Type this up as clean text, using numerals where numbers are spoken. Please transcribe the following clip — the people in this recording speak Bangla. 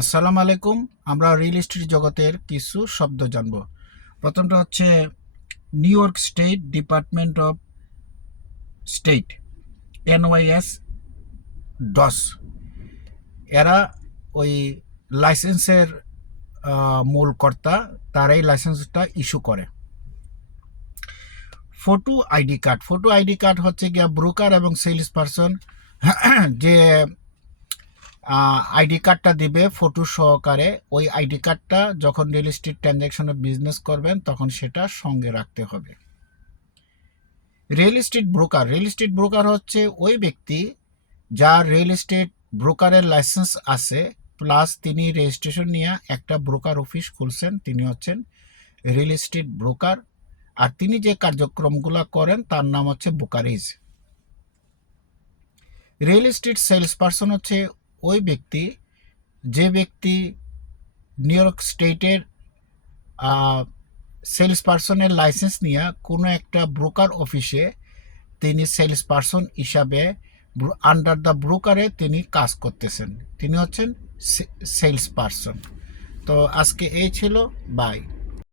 আসসালামু আলাইকুম। আমরা রিয়েল এস্টেট জগতের কিছু শব্দ জানব। প্রথমটা হচ্ছে New York state department of state, NYS DOS. এরা ওই লাইসেন্সের মূল কর্তা, তারাই লাইসেন্সটা ইস্যু করে। ফটো আইডি কার্ড হচ্ছে গিয়া ব্রোকার এবং সেলস পারসন যে আইডি কার্ডটা দিবে ফটো সহকারে, ওই আইডি কার্ডটা যখন রিয়েল এস্টেট ট্রানজ্যাকশনে বিজনেস করবেন তখন সেটা সঙ্গে রাখতে হবে। রিয়েল এস্টেট ব্রোকার হচ্ছে ওই ব্যক্তি যার রিয়েল এস্টেট ব্রোকারের লাইসেন্স আছে, প্লাস তিনি রেজিস্ট্রেশন নিয়ে একটা ব্রোকার অফিস খুলছেন, তিনি হচ্ছেন রিয়েল এস্টেট ব্রোকার। আর তিনি যে কার্যক্রমগুলো করেন তার নাম হচ্ছে brokerage. Real estate sales person হচ্ছে ওই ব্যক্তি যে ব্যক্তি নিউ ইয়র্ক স্টেটের সেলস পারসনের লাইসেন্স নিয়ে কোনো একটা ব্রোকার অফিসে তিনি সেলস পারসন হিসাবে আন্ডার দ্য ব্রোকারে তিনি কাজ করতেছেন, তিনি হচ্ছেন সেলস পারসন। তো আজকে এই ছিল, বাই।